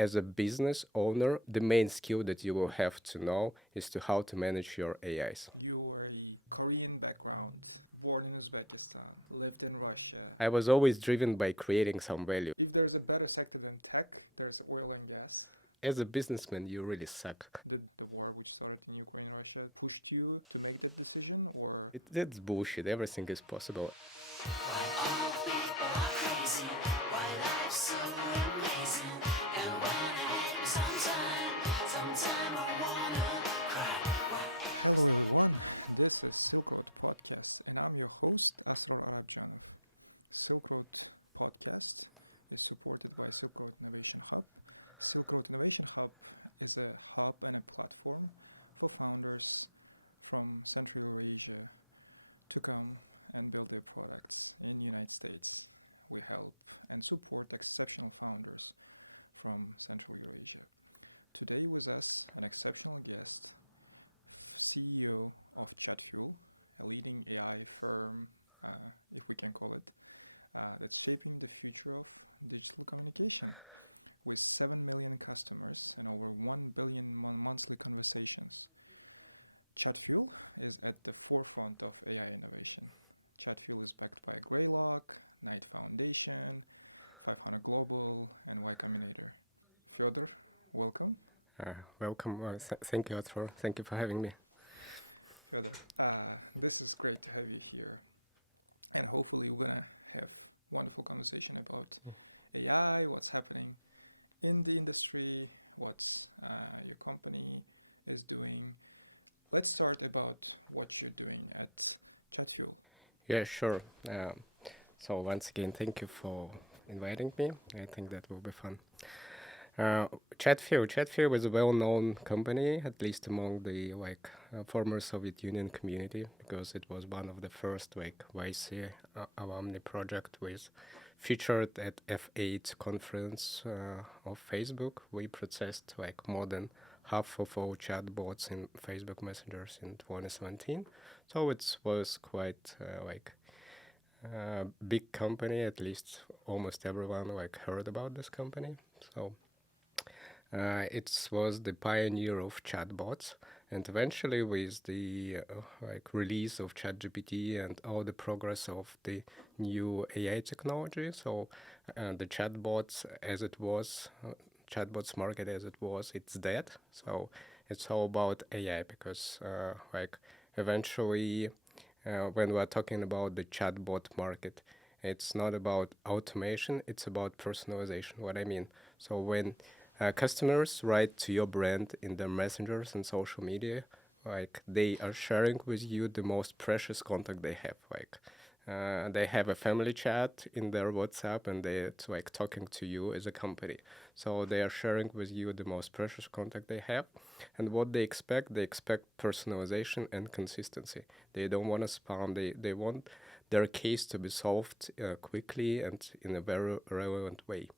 as a business owner, the main skill that you will have to know is to how to manage your AIs. You are a Korean background, born in Uzbekistan, lived in Russia. I was always driven by creating some value. If there's a better sector than tech, there's oil and gas. As a businessman, you really suck. Did the war which started in Ukraine and Russia pushed you to make that decision, or That's bullshit. Everything is possible. Hello everyone, this is Silkroad podcast and I'm your host Asrar Arabjanov. Silkroad podcast is supported by Silkroad Innovation Hub. Silkroad Innovation Hub is a hub and a platform for founders from Central Eurasia to come and build their products in the United States. We help and support exceptional founders from Central Eurasia. Today with us, an exceptional guest, CEO of Chatfuel, a leading AI firm, if we can call it, that's shaping the future of digital communication. With 7 million customers and over 1 billion monthly conversations, Chatfuel is at the forefront of AI innovation. Chatfuel is backed by Greylock, Knight Foundation, 500 Global, and Y Combinator. Fedor, welcome. Welcome. Thank you, Arthur. Thank you for having me. Fedor, this is great to have you here. And hopefully we're going to have wonderful conversation about AI, what's happening in the industry, what's your company is doing. Let's start about what you're doing at Chatfuel. Yeah, sure. So once again, thank you for inviting me. I think that will be fun. Chatfuel is a well-known company, at least among the former Soviet Union community, because it was one of the first YC alumni project was featured at F8 conference of Facebook. We processed more than half of all chatbots in Facebook messengers in 2017. So it was quite big company. At least almost everyone heard about this company. So. It was the pioneer of chatbots, and eventually with the release of ChatGPT and all the progress of the new AI technology, so the chatbots chatbots market as it was, it's dead. So it's all about AI because eventually when we're talking about the chatbot market, it's not about automation, it's about personalization. What I mean, so when customers write to your brand in their messengers and social media, they are sharing with you the most precious contact they have. They have a family chat in their WhatsApp and they're talking to you as a company. So they are sharing with you the most precious contact they have. And what they expect personalization and consistency. They don't want to spam. They want their case to be solved quickly and in a very relevant way.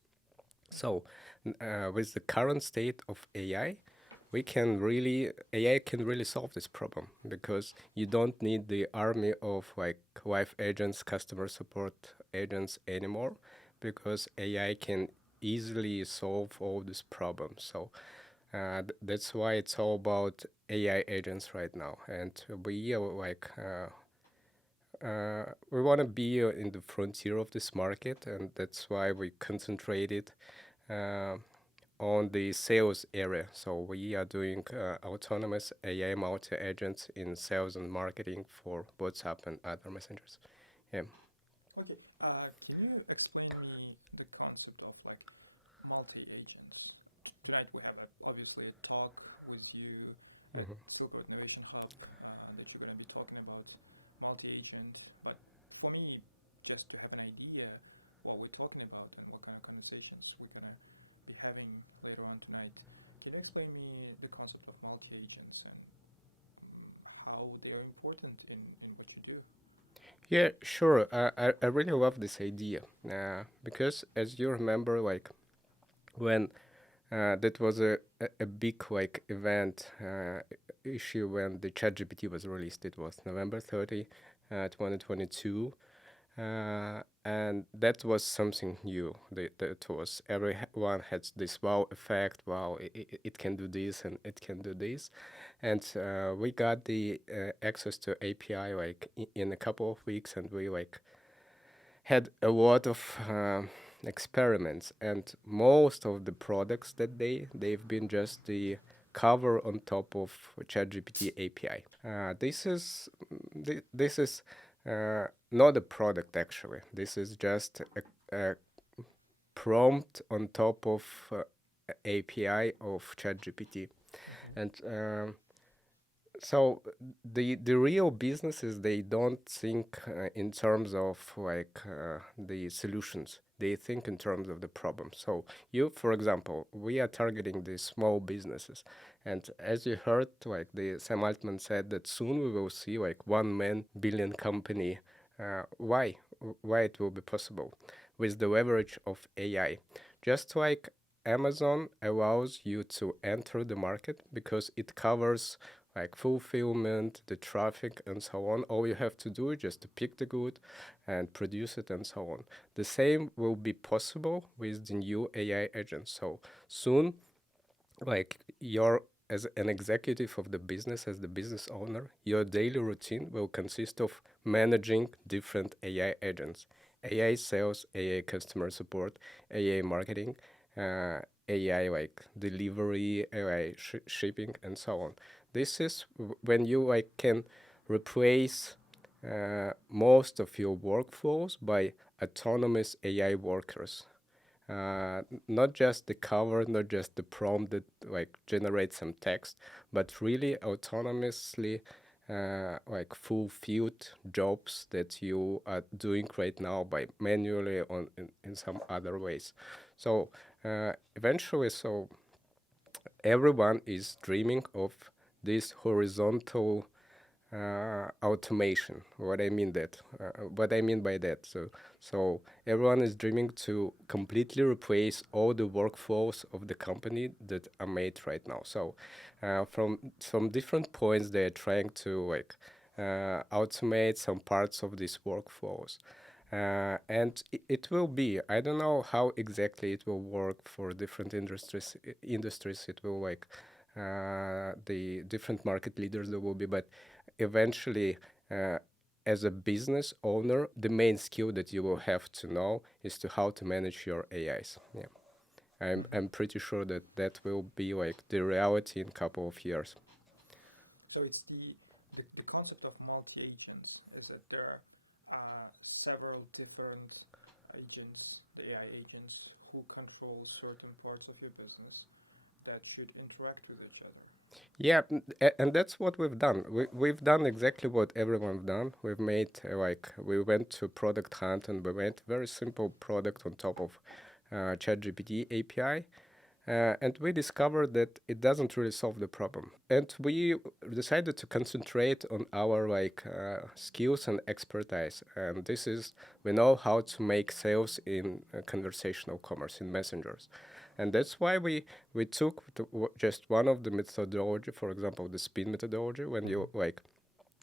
So with the current state of AI, AI can really solve this problem because you don't need the army of live agents, customer support agents anymore, because AI can easily solve all these problems. So that's why it's all about AI agents right now, and we we want to be in the frontier of this market, and that's why we concentrated on the sales area. So we are doing autonomous AI multi-agents in sales and marketing for WhatsApp and other messengers. Yeah. Okay. Can you explain me the concept of multi-agents? Tonight we have obviously a talk with you at Silkroad Innovation Hub that you're going to be talking about multi-agent. But for me, just to have an idea what we're talking about and what kind of conversations we're going to be having later on tonight, can you explain me the concept of multi-agents and how they are important in what you do? Yeah, sure. I really love this idea because as you remember, when that was a big event issue when the ChatGPT was released. It was November 30, 2022. And that was something new. That was everyone had this wow effect. Wow, it can do this and it can do this, and we got the access to API like in a couple of weeks, and we like had a lot of experiments, and most of the products that they've been just the cover on top of ChatGPT API. This is not a product actually. This is just a prompt on top of API of ChatGPT, Mm-hmm. and so the real businesses, they don't think in terms of like the solutions. They think in terms of the problem. So you, for example, we are targeting the small businesses, and as you heard, like the Sam Altman said that soon we will see like 1 man billion company. Why? Why it will be possible with the leverage of AI? Just like Amazon allows you to enter the market because it covers like fulfillment, the traffic, and so on. All you have to do is just to pick the good and produce it, and so on. The same will be possible with the new AI agents. So soon, like your as an executive of the business, as the business owner, your daily routine will consist of managing different AI agents, AI sales, AI customer support, AI marketing, AI like delivery, AI shipping, and so on. This is when you like can replace most of your workflows by autonomous AI workers. Not just the cover, not just the prompt that like generates some text, but really autonomously like fulfilled jobs that you are doing right now by manually on in some other ways. So eventually, so everyone is dreaming of this horizontal automation. What I mean by that. So everyone is dreaming to completely replace all the workflows of the company that are made right now. So from different points, they are trying to like automate some parts of these workflows. And it will be. I don't know how exactly it will work for different industries. Industries, it will like the different market leaders there will be, but eventually, uh, as a business owner, the main skill that you will have to know is to how to manage your AIs. Yeah, Mm-hmm. I'm pretty sure that that will be like the reality in a couple of years. So it's the concept of multi-agents is that there are several different agents, the AI agents, who control certain parts of your business that should interact with each other. Yeah, and that's what we've done. We've done exactly what everyone's done. We've made like we went to product hunt and we made very simple product on top of ChatGPT API, and we discovered that it doesn't really solve the problem. And we decided to concentrate on our like skills and expertise. And this is we know how to make sales in conversational commerce in messengers, and that's why we took just one of the methodology, for example, the spin methodology, when Mm-hmm. you like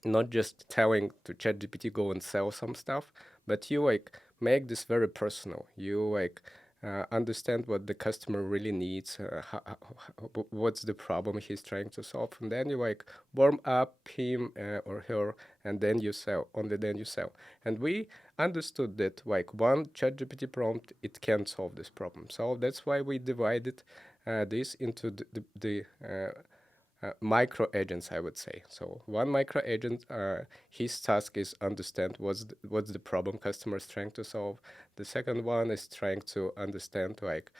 not just telling to ChatGPT go and sell some stuff, but you like make this very personal. You like understand what the customer really needs, what's the problem he's trying to solve, and then you like warm up him or her, and then you sell. Only then you sell. And we understood that like one ChatGPT prompt it can solve this problem. So that's why we divided this into the micro agents, I would say. So one micro agent, his task is understand what's the problem customer is trying to solve. The second one is trying to understand like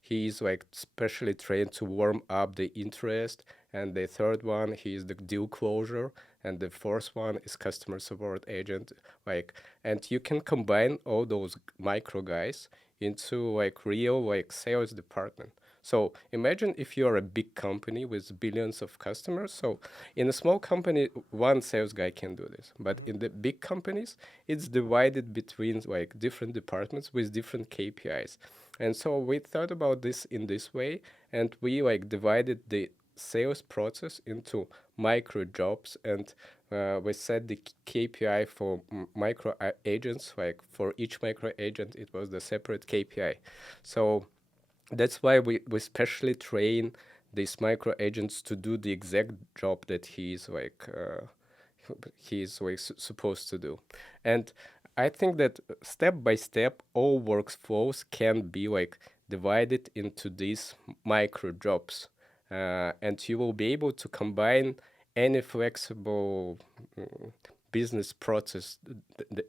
he's like specially trained to warm up the interest, and the third one he is the deal closure, and the fourth one is customer support agent. Like, and you can combine all those micro guys into like real like sales department. So imagine if you're a big company with billions of customers. So in a small company, one sales guy can do this. But Mm-hmm. in the big companies, it's divided between like different departments with different KPIs. And so we thought about this in this way, and we like divided the sales process into micro jobs, and we set the KPI for micro agents. Like for each micro agent, it was the separate KPI. So that's why we specially train these micro agents to do the exact job that he's supposed to do. And I think that step by step all workflows can be like divided into these micro jobs, and you will be able to combine any flexible business process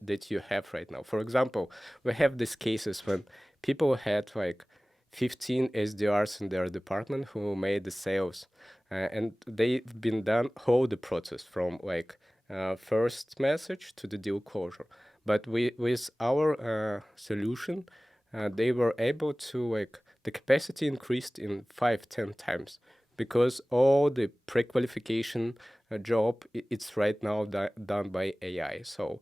that you have right now. For example, we have these cases when people had like 15 SDRs in their department who made the sales, and they've been done whole the process from like first message to the deal closure. But with our solution, they were able to like the capacity increased in 5-10 times because all the pre-qualification job it's right now done by AI. So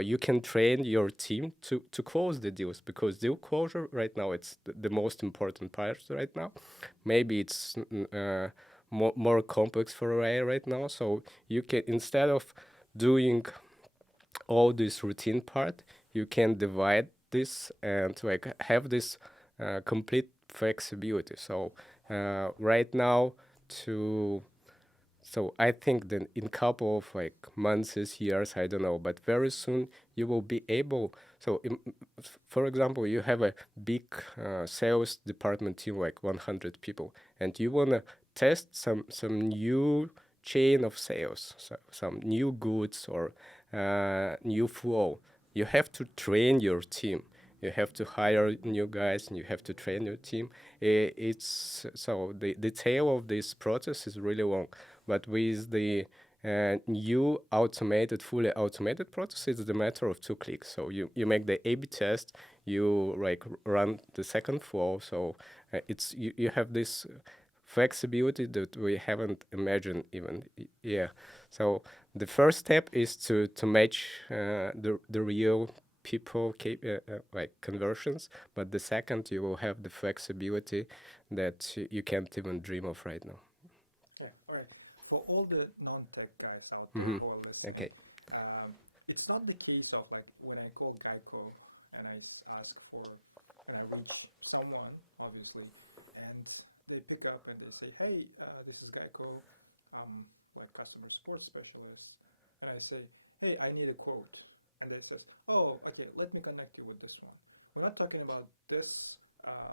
you can train your team to close the deals because deal closure right now it's the most important part right now. Maybe it's more complex for AI right now. So you can instead of doing all this routine part, you can divide this and like have this complete flexibility. So right now to so I think that in couple of like months, years, I don't know, but very soon you will be able. So, for example, you have a big sales department team, like 100 people, and you wanna test some new chain of sales, so some new goods or new flow. You have to train your team. You have to hire new guys and you have to train your team. It's so the tail of this process is really long, but with the new automated, fully automated process, it's the matter of 2 clicks. So you make the A/B test, you like run the second flow. So it's you have this flexibility that we haven't imagined even. Yeah. So the first step is to match the real people like conversions, but the second you will have the flexibility that you can't even dream of right now. Yeah. All right. For all the non-tech guys out there Mhm. who are listening, Okay. it's not the case of like when I call Geico and ask for, and I reach someone, obviously, and they pick up and they say, "Hey, this is Geico, like customer support specialist," and I say, "Hey, I need a quote," and they says, "Oh, okay, let me connect you with this one." We're not talking about this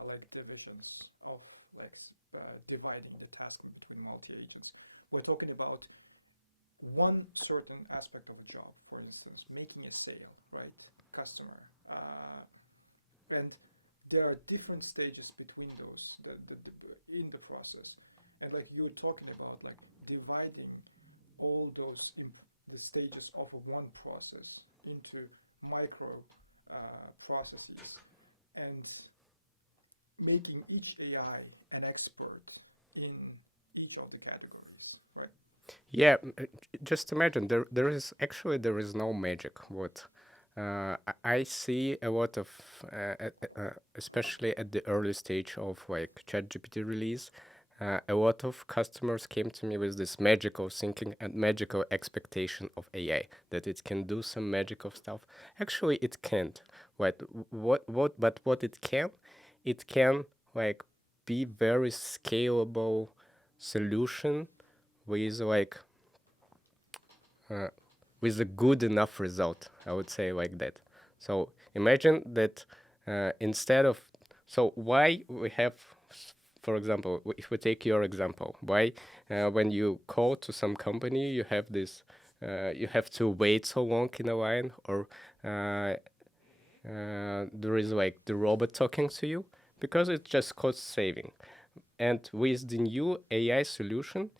like divisions of like dividing the task between multi agents. We're talking about one certain aspect of a job, for instance, making a sale, right? Customer. And there are different stages between those in the process. And like you were talking about, like dividing all those the stages of a one process into micro processes and making each AI an expert in each of the categories, right? Yeah, just imagine there is no magic. What I see a lot of, especially at the early stage of like ChatGPT release, a lot of customers came to me with this magical thinking and magical expectation of AI that it can do some magical stuff. Actually, it can't. But what it can like be very scalable solution with like uh, with a good enough result. I would say like that. So imagine that instead of so why we have, for example, if we take your example, why when you call to some company you have this you have to wait so long in a line or there is like the robot talking to you because it's just cost saving. And with the new AI solution,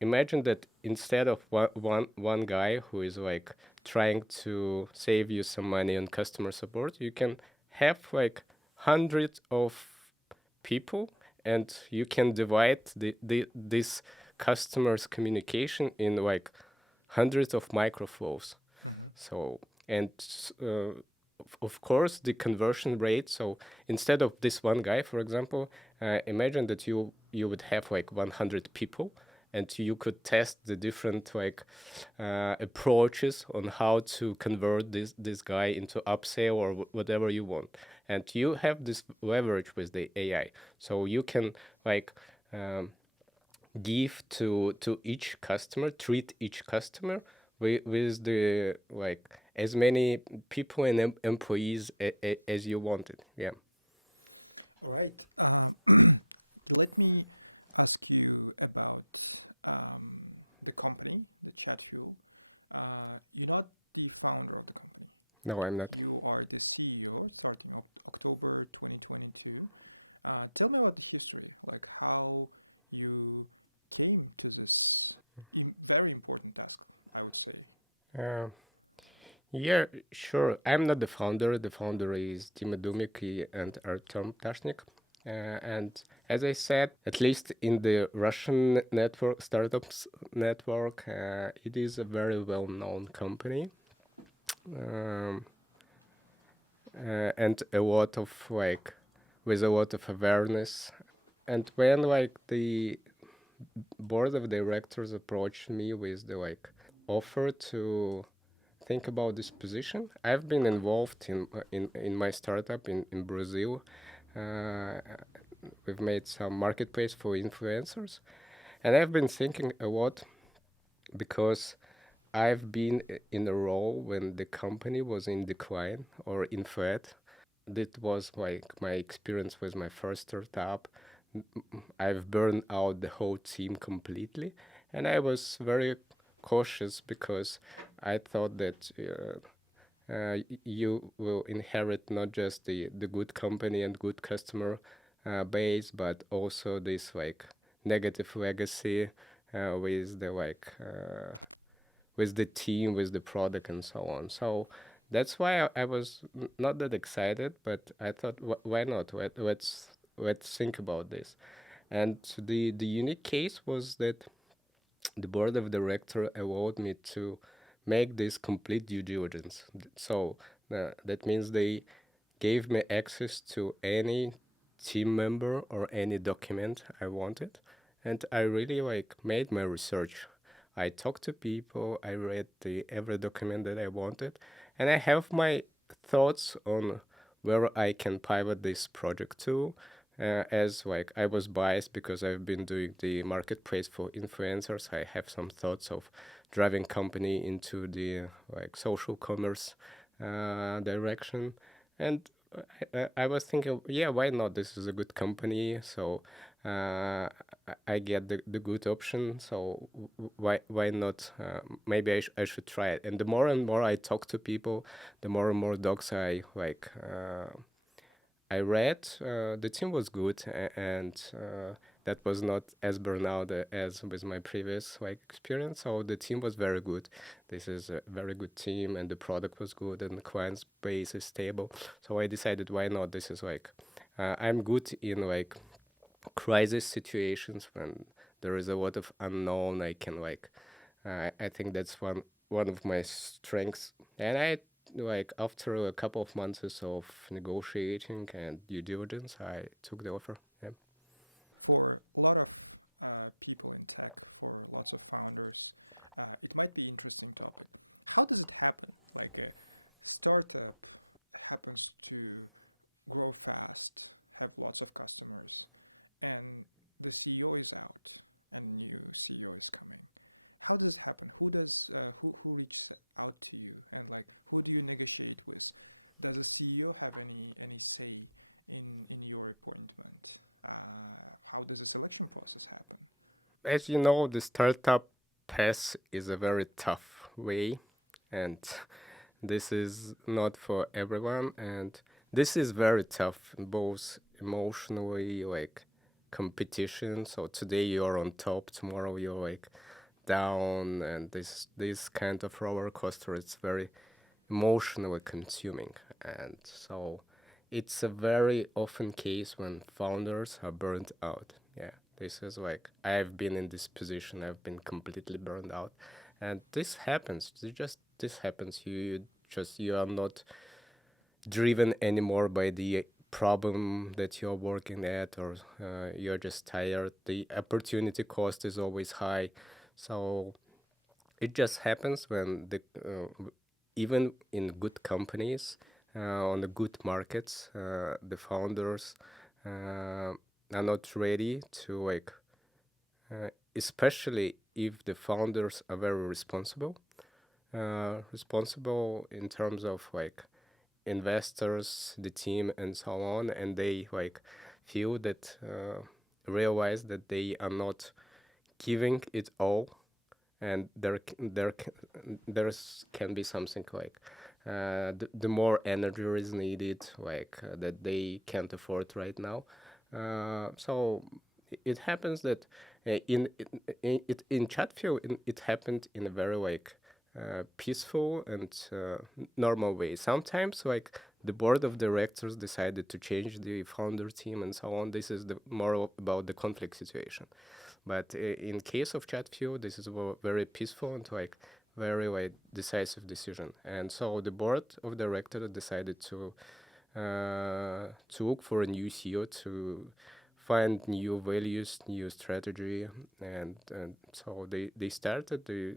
imagine that instead of one guy who is like trying to save you some money on customer support, you can have like hundreds of people and you can divide this customers communication in like hundreds of microflows. Mm-hmm. So and of course the conversion rate. So instead of this one guy, for example, imagine that you would have like 100 people, and you could test the different approaches on how to convert this guy into upsell or whatever you want. And you have this leverage with the AI, so you can like um, give to each customer, treat each customer with the like as many people and employees as you wanted. Yeah. All right. Let me ask you about the company, the Chatfuel. You're not the founder of the company. No, I'm not. You are the CEO starting October 2022. Tell me about the history, like how you came to this very important task, I would say. Uh, yeah, sure. I'm not the founder. The founder is Dima Dumiki and Artem Tashnik. And as I said, at least in the Russian network, startups network, it is a very well-known company. Um, and a lot of with a lot of awareness. And when the board of directors approached me with the offer to think about this position, I've been involved in my startup in Brazil. Uh, we've made some marketplace for influencers, and I've been thinking a lot because I've been in a role when the company was in decline or in threat. That was my experience with my first startup. I've burned out the whole team completely, and I was very cautious because I thought that you will inherit not just the good company and good customer base, but also this negative legacy with the with the team, with the product, and so on. So that's why I was not that excited, but I thought, why not? Let's think about this. And the unique case was that the board of director allowed me to make this complete due diligence. So that means they gave me access to any team member or any document I wanted, and I really made my research. I talked to people, I read the every document that I wanted, and I have my thoughts on where I can pivot this project to. As I was biased because I've been doing the marketplace for influencers, I have some thoughts of driving company into the social commerce direction, and I was thinking, yeah, why not? This is a good company, so I get the good option. So why not? Maybe I should try it. And the more and more I talk to people, the more and more docs I read. The team was good, and that was not as burnout as with my previous experience. So the team was very good. This is a very good team, and the product was good, and the client base is stable. So I decided, why not? This is I'm good in crisis situations when there is a lot of unknown. I can I think that's one of my strengths, and I after a couple of months of negotiating and due diligence, I took the offer. Yeah. For a lot of people in tech, for lots of founders, it might be interesting topic. How does it happen? Like a startup happens to grow fast, have lots of customers, and the CEO is out and new CEO is coming. How does it happen? Who reaches out to you, and who do you negotiate with? Does the CEO have any say in your appointment? How does the selection process happen? As you know, the startup path is a very tough way, and this is not for everyone. And this is very tough, both emotionally, competition. So today you're on top, tomorrow you're down, and this kind of roller coaster, it's very emotionally consuming. And so it's a very often case when founders are burnt out. Yeah, this is I've been in this position, I've been completely burned out, and this happens. This happens. You are not driven anymore by the problem that you're working at, or you're just tired. The opportunity cost is always high. So it just happens when even in good companies, on the good markets, the founders are not ready to especially if the founders are very responsible in terms of investors, the team, and so on, and they feel that realize that they are not giving it all, and there's can be something the more energy is needed, that they can't afford right now. So it happens that in Chatfuel, it happened in a very peaceful and normal way. Sometimes the board of directors decided to change the founder team and so on. This is the more about the conflict situation. But in case of Chatfuel, this is a very peaceful and very decisive decision. And so the board of directors decided to look for a new CEO, to find new values, new strategy, and so they started the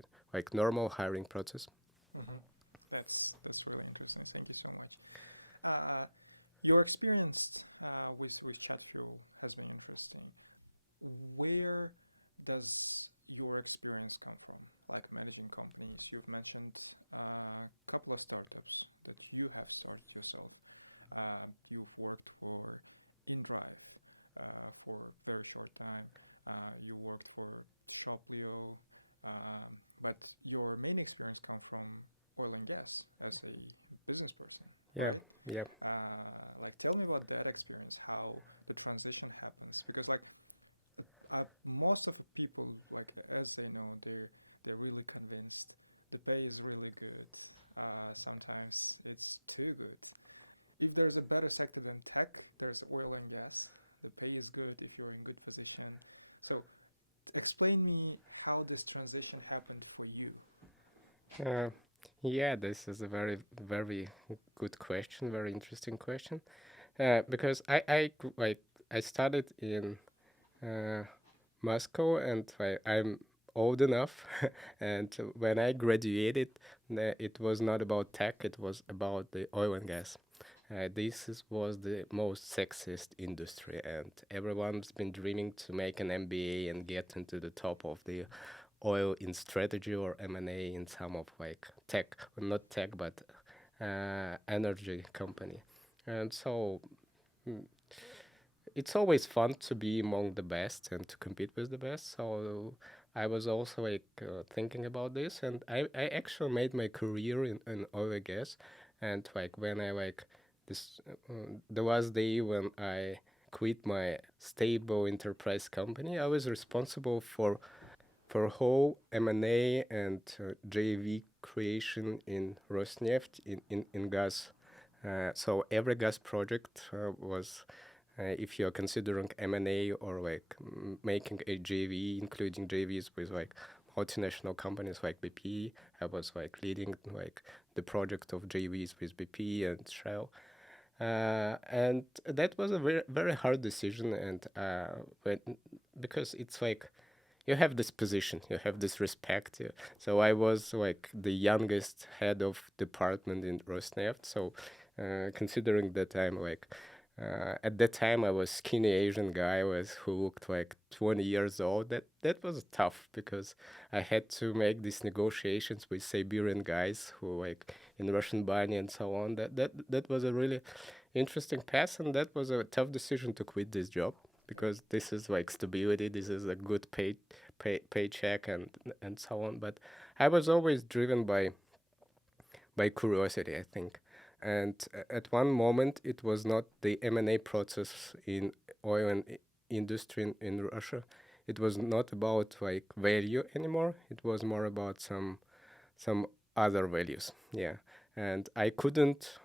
normal hiring process. Mm-hmm. That's really interesting. Thank you so much. Your experience with Chatfuel has been interesting. Where does your experience come from? Like managing companies, you've mentioned a couple of startups that you have started yourself. You've worked for inDrive for a very short time. You worked for Shoplio, but your main experience comes from oil and gas as a business person, Yeah, right? yeah. Tell me about that experience, how the transition happens, because most of the people, as they know, they're really convinced the pay is really good. Sometimes it's too good. If there's a better sector than tech, there's oil and gas. The pay is good if you're in good position. So explain me how this transition happened for you. Uh, yeah, this is a very, very good question, very interesting question. Because I studied in Moscow, and I'm old enough. And when I graduated, it was not about tech; it was about the oil and gas. Was the most sexist industry, and everyone's been dreaming to make an MBA and get into the top of the oil in strategy or M&A in some of tech, well, not tech, but energy company. And so mm, it's always fun to be among the best and to compete with the best. So I was also thinking about this, and I actually made my career in oil and gas. And when I this the last day when I quit my stable enterprise company, I was responsible for whole M&A and JV creation in Rosneft in gas. So every gas project was, if you're considering M&A or making a JV, including JVs with multinational companies like BP, I was leading the project of JVs with BP and Shell. And that was a very, very hard decision, and because it's you have this position, you have this respect. So I was the youngest head of department in Rosneft. So considering that I'm at that time I was skinny Asian guy who looked 20 years old. That was tough because I had to make these negotiations with Siberian guys who in Russian Bani and so on. That was a really interesting path, and that was a tough decision to quit this job because this is stability. This is a good paycheck and so on. But I was always driven by curiosity, I think. And at one moment, it was not the M&A process in oil and industry in Russia. It was not about value anymore. It was more about some other values. Yeah. And I couldn't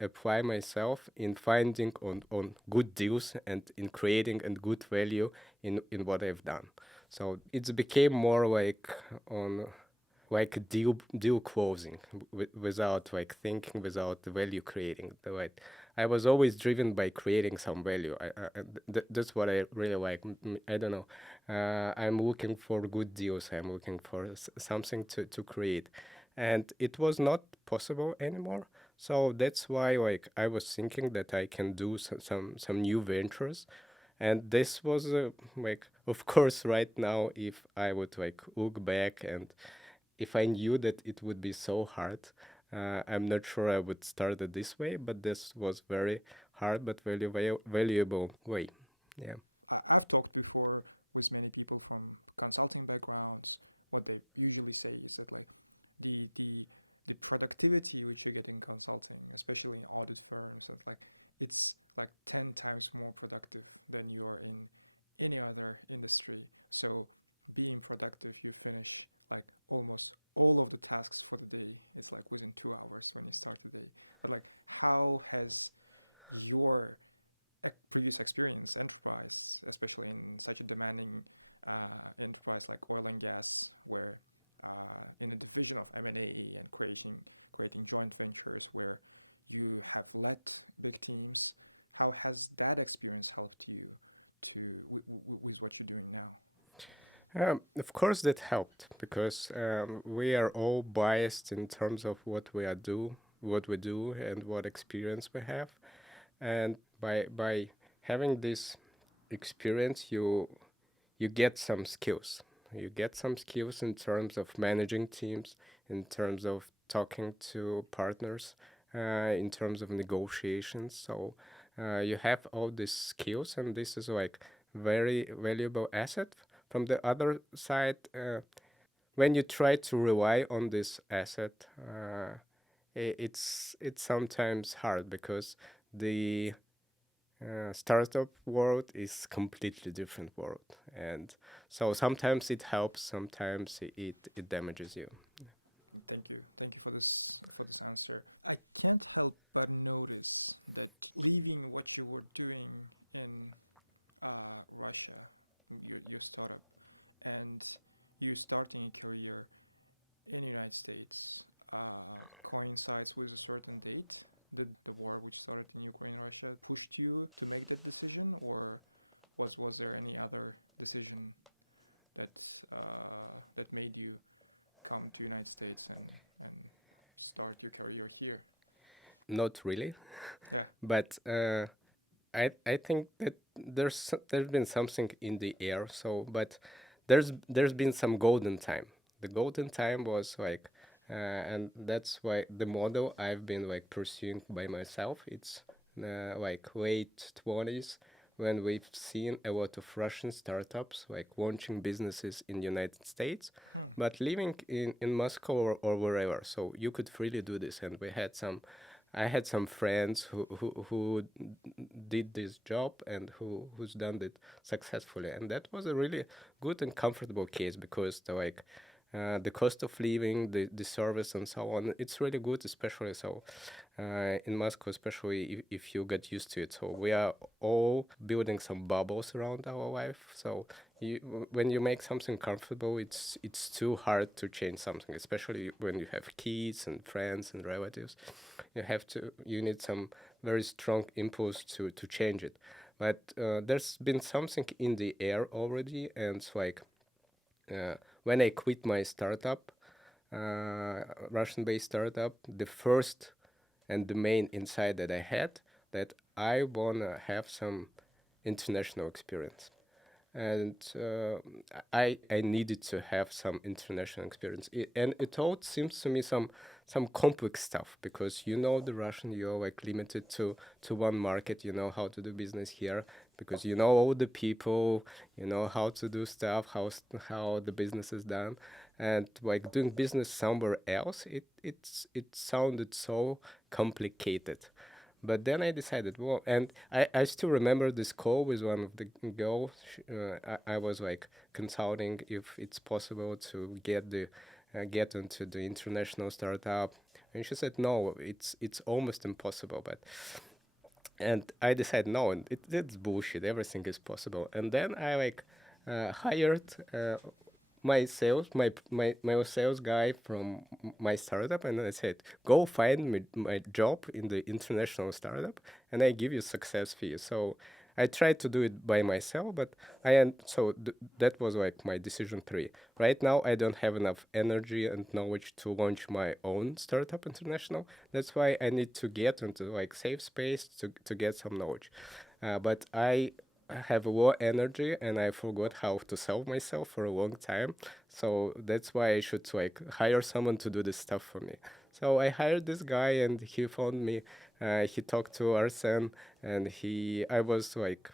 apply myself in finding on good deals and in creating a good value in what I've done. So it became more on deal closing without thinking, without the value creating. I was always driven by creating some value. That's what I really like. I don't know. I'm looking for good deals. I'm looking for something to create, and it was not possible anymore. So that's why like I was thinking that I can do some new ventures, and this was like of course right now if I would like look back and if I knew that it would be so hard, I'm not sure I would start it this way, but this was very hard but valuable way. Yeah. I've talked before with many people from consulting backgrounds. What they usually say is that like the the the productivity which you get in consulting, especially in audit firms, and like it's like 10 times more productive than you are in any other industry. So being productive, you finish like almost all of the tasks for the day. It's like within 2 hours when you start the day. But like, how has your previous experience enterprise, especially in such a demanding enterprise like oil and gas, where in a division of M&A and creating joint ventures where you have led big teams, how has that experience helped you with what you're doing now? Of course, that helped because we are all biased in terms of what we do, and what experience we have, and by having this experience, you get some skills. You get some skills in terms of managing teams, in terms of talking to partners, in terms of negotiations. So you have all these skills, and this is like very valuable asset. From the other side, when you try to rely on this asset, it's sometimes hard because the startup world is completely different world, and so sometimes it helps, sometimes it damages you. Thank you for this answer. I can't help but notice that leaving what you were doing in Russia, your startup, and you starting a career in the United States coincides with a certain date. Did the war which started in Ukraine and Russia pushed you to make that decision, or was there any other decision that made you come to United States and start your career here? Not really, Yeah. but I think that there's been something in the air. So, but there's been some golden time. The golden time was like, and that's why the model I've been like pursuing by myself. It's like late 20s when we've seen a lot of Russian startups like launching businesses in United States, Hmm. but living in Moscow or wherever. So you could freely do this, and I had some friends who did this job and who's done it successfully, and that was a really good and comfortable case because the cost of living, the service, and so on, it's really good, especially so in Moscow, especially if you get used to it. So we are all building some bubbles around our life. So when you make something comfortable, it's too hard to change something, especially when you have kids and friends and relatives. You need some very strong impulse to change it. But there's been something in the air already, and it's like when I quit my startup, Russian-based startup, the first and the main insight that I had that I wanna have some international experience, and I needed to have some international experience. And it all seems to me some complex stuff because you know the Russian, you're like limited to one market. You know how to do business here because you know all the people, you know how to do stuff, how the business is done, and like doing business somewhere else, it sounded so complicated. But then I decided, well, and I still remember this call with one of the girls. I was like consulting if it's possible to get into the international startup, and she said no, it's almost impossible. But and I decided no, and it's bullshit. Everything is possible. And then I like hired my sales my sales guy from my startup, and I said, go find me my job in the international startup, and I give you success fee. So I tried to do it by myself, but that was like my decision three. Right now, I don't have enough energy and knowledge to launch my own startup international. That's why I need to get into like safe space to get some knowledge. But I have low energy and I forgot how to sell myself for a long time. So that's why I should like hire someone to do this stuff for me. So I hired this guy and he found me. He talked to Arsen and I was like,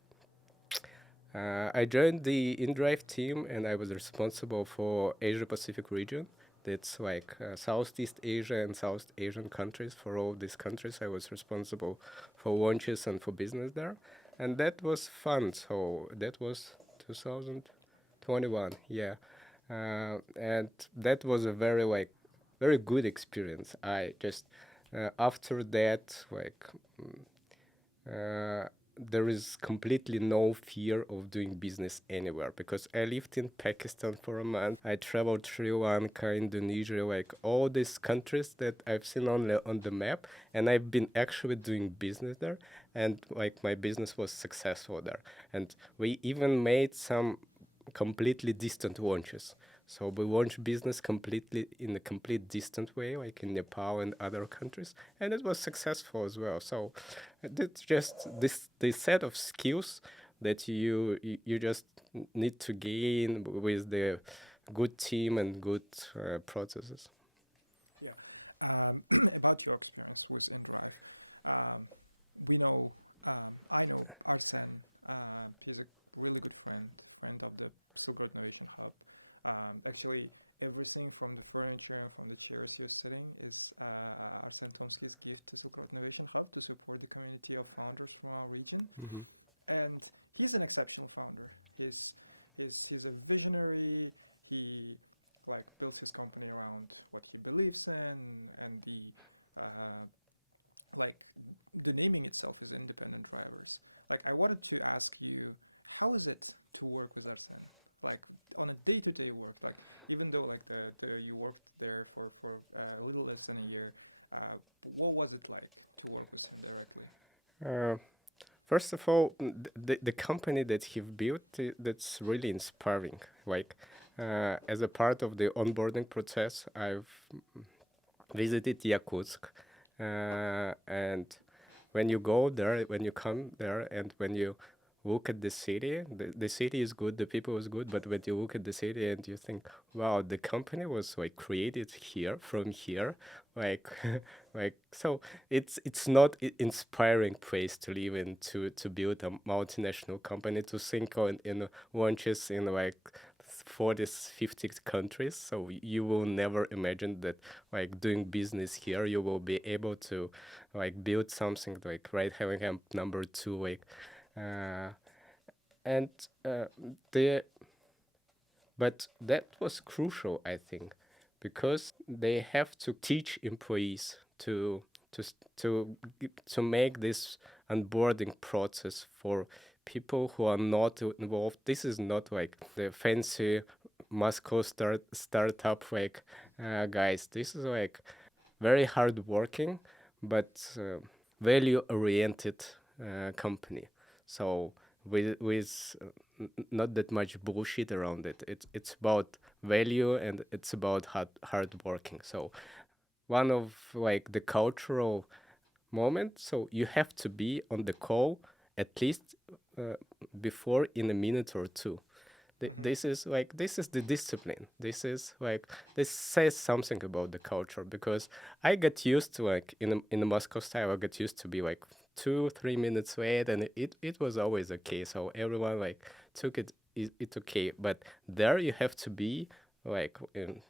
I joined the inDrive team and I was responsible for Asia Pacific region. That's like Southeast Asia and South Asian countries. For all these countries, I was responsible for launches and for business there. And that was fun. So that was 2021, yeah. And that was a very good experience. I just, after that, uh, there is completely no fear of doing business anywhere because I lived in Pakistan for a month. I traveled Sri Lanka, Indonesia, like all these countries that I've seen on the map, and I've been actually doing business there, and like my business was successful there, and we even made some completely distant launches. So we launched business completely in a complete distant way, like in Nepal and other countries, and it was successful as well. So it's just this set of skills that you just need to gain with the good team and good processes. Yeah. About your experience with inDrive, um, we know, I know Arsen. He's a really good friend of the Silkroad Innovation Hub. Actually, everything from the furniture and from the chairs you're sitting is Arsen Tomsky's gift to Silkroad Innovation Hub to support the community of founders from our region. Mm-hmm. And he's an exceptional founder. He's a visionary. He like builds his company around what he believes in, and uh, like the naming itself is independent drivers. Like I wanted to ask you, how is it to work with Arsen? Like on a day-to-day work, like even though like the you worked there for a little less than a year, what was it like to work with him directly? Uh, First of all, the company that he built, that's really inspiring. Like, as a part of the onboarding process, I've visited Yakutsk, and when you go there, when you come there, and when you look at the city is good, the people is good, but when you look at the city and you think, wow, the company was like created here from here, like, like so it's not inspiring place to live in to build a multinational company to think in launches in like 40, 50 countries. So you will never imagine that like doing business here, you will be able to like build something like right having a number two, like, uh, and the but that was crucial, I think, because they have to teach employees to make this onboarding process for people who are not involved. This is not like the fancy Moscow startup like guys. This is like very hard working, but value oriented company. So with not that much bullshit around it. It's about value and it's about hard working. So one of like the cultural moment. So you have to be on the call at least uh, before in a minute or two. Mm-hmm. This is the discipline. This says something about the culture because I got used to like in the Moscow style. I got used to be like 2 3 minutes late, and it was always okay. So everyone like took it's okay. But there you have to be like in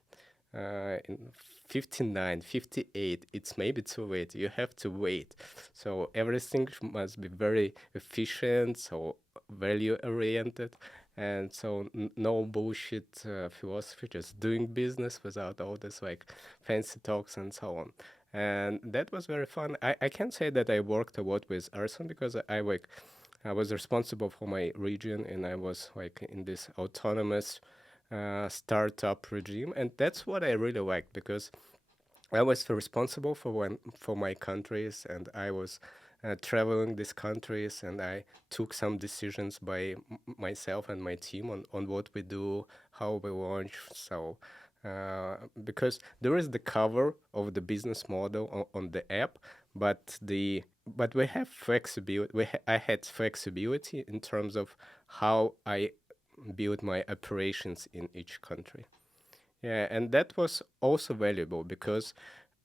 59, 58, it's maybe too late. You have to wait. So everything must be very efficient, so value oriented. And so no bullshit philosophy, just doing business without all this like fancy talks and so on. And that was very fun. I can't say that I worked a lot with Arson because I was responsible for my region and I was like in this autonomous startup regime, and that's what I really liked because I was responsible for my countries, and I was traveling these countries, and I took some decisions by myself and my team on what we do, how we launch. So because there is the cover of the business model on the app, but we have flexibility. I had flexibility in terms of how I build my operations in each country. Yeah, and that was also valuable because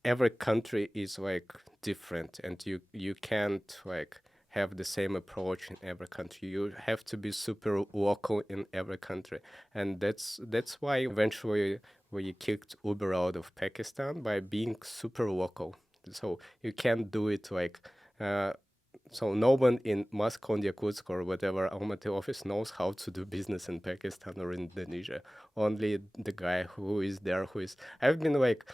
every country is like different, and you can't like have the same approach in every country. You have to be super local in every country, and that's why eventually we kicked Uber out of Pakistan by being super local. So you can't do it like uh, so no one in Moscow, Yakutsk, or whatever Almaty office knows how to do business in Pakistan or Indonesia. Only the guy who is there, who is. I've been like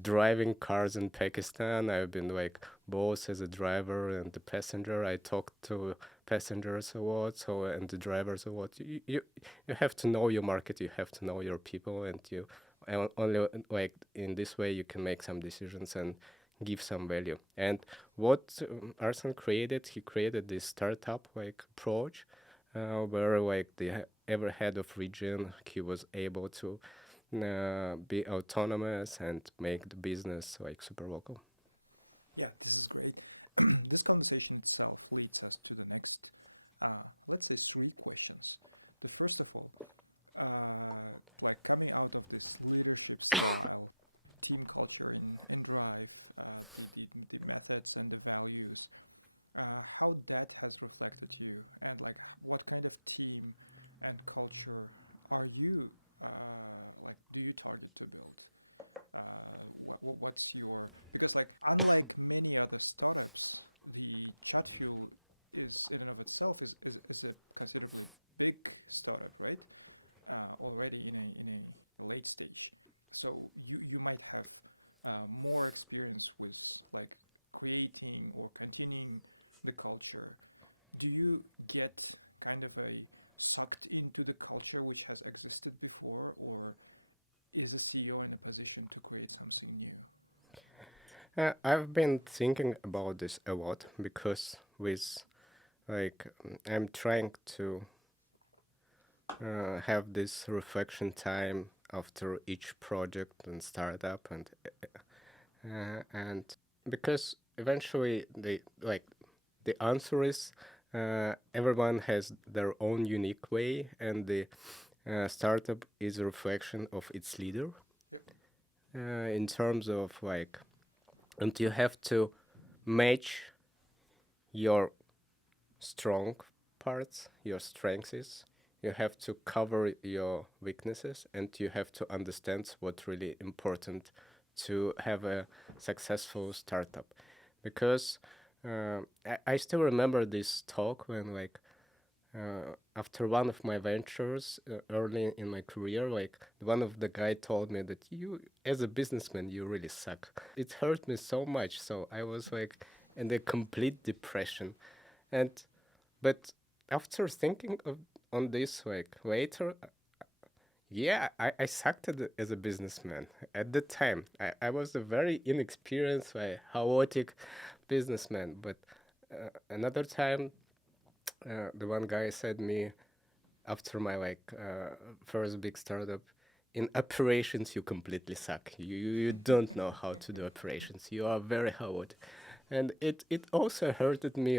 driving cars in Pakistan. I've been like both as a driver and the passenger. I talk to passengers a lot, so and the drivers a lot. You have to know your market. You have to know your people, and you only like in this way you can make some decisions and give some value. And what Arsen created, he created this startup like approach, where like every head of region he was able to be autonomous and make the business like super local. Yeah, this is great. This conversation itself leads us to the next, let's say, three questions. The first of all, like coming out of this leadership style, team culture in Drive, the methods and the values, how that has reflected you, and like what kind of team and culture are you like do you target to build? What's your, because like unlike many other startups, the Chatfuel is in and of itself is a considerably big startup, right? Already in a late stage, so you might have more experience with like creating or continuing the culture. Do you get kind of a sucked into the culture which has existed before, or is a CEO in a position to create something new? I've been thinking about this a lot because with I'm trying to have this reflection time after each project and startup and because eventually the answer is everyone has their own unique way, and the startup is a reflection of its leader Yep. in terms of and you have to match your strong parts, your strengths. You have to cover your weaknesses, and you have to understand what's really important to have a successful startup. Because I still remember this talk when after one of my ventures early in my career, like one of the guy told me that you as a businessman you really suck. It hurt me so much, so I was like in a complete depression. And but after thinking on this like later, yeah, I sucked as a businessman at the time. I was a very inexperienced, like, chaotic businessman. But another time, the one guy said me after my first big startup, in operations you completely suck. You don't know how to do operations. You are very chaotic, and it also hurted me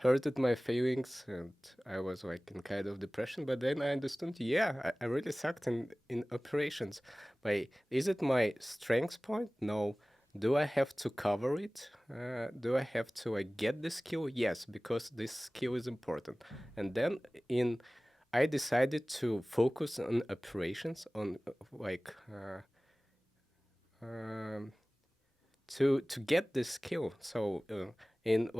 hurted my feelings, and I was like in kind of depression. But then I understood, yeah, I really sucked in operations. But is it my strength point? No. Do I have to cover it? Do I have to get the skill? Yes, because this skill is important. And then in I decided to focus on operations on um, to get this skill. So in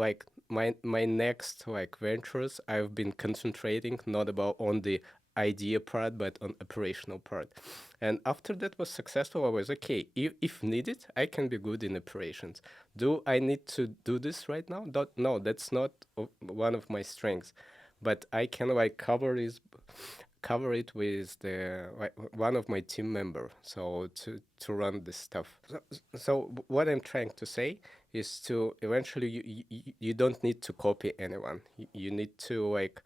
my next ventures, I've been concentrating not about on the idea part but on operational part. And after that was successful, I was okay. If needed, I can be good in operations. Do I need to do this right now? No, that's not one of my strengths. But I can cover it with one of my team member, so to run this stuff. So what I'm trying to say is to eventually you don't need to copy anyone. You need to like